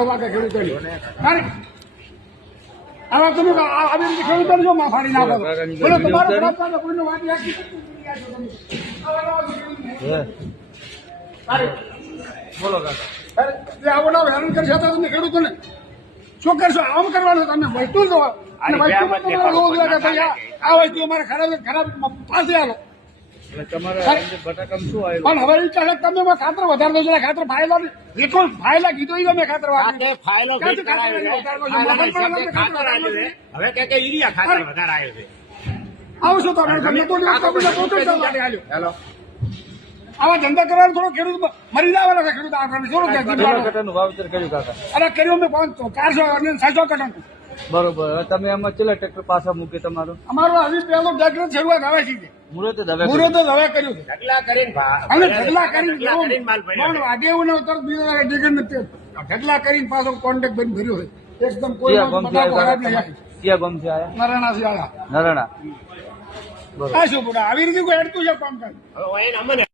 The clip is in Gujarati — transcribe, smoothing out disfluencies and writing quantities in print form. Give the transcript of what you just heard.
ખેડૂતોની આવા તમે આવી રીતે ખેડૂતોને જો માફાડી નાખો બોલો તમારો બળાત્કાર કોઈનો વાત રાખી બોલો કાકા આવો હેરાન કરી શકતા તમે ખેડૂતોને શું કરશો આમ કરવાનું તમે વસ્તુ જો અને વસ્તુ આ વસ્તુ અમારે ખરાબ ખરાબ પાસે આવો તમારા બટાકામાં શું આવ્યું પણ હવે એ ચાલે તમે ખાતર વધારે દો ખાતર ફાયલા રેકોર્ડ ફાયલા કીધું મેં ખાતર હવે કે યુરિયા ખાતર વધારે આવ્યો છે. આવશો તો આવા ધંધા કરવાનું થોડો ખેડૂત મરી જવાના છે ખેડૂત કટાનું વાવેતર કર્યું કાકા અરે કર્યું મેં 400 અને 600 કટન બરોબર હવે તમે આમાં કેટલા ટ્રેક્ટર પાછા મૂકે તમારું અમારો હજી પહેલો ટ્રેક્ટર શરૂઆત હવે છે મુહૂર્તે મુહૂર્ત હવે કર્યું છે ઢગલા કરીને અને ઢગલા કરીને માલ ભર્યો પણ વાગે એવું ન તરત બીજો ડિગર નથી ઢગલા કરીને પાછો કોન્ટેક્ટ બંધ ભર્યો છે એકદમ કોઈ ક્યાં ગામથી આવ્યા ક્યાં ગામથી આવ્યા નારાયણથી આવ્યા નરણા આ શું બોલા આવી રીતે કોઈ હેડતું છે કામ કરે હવે એને અમને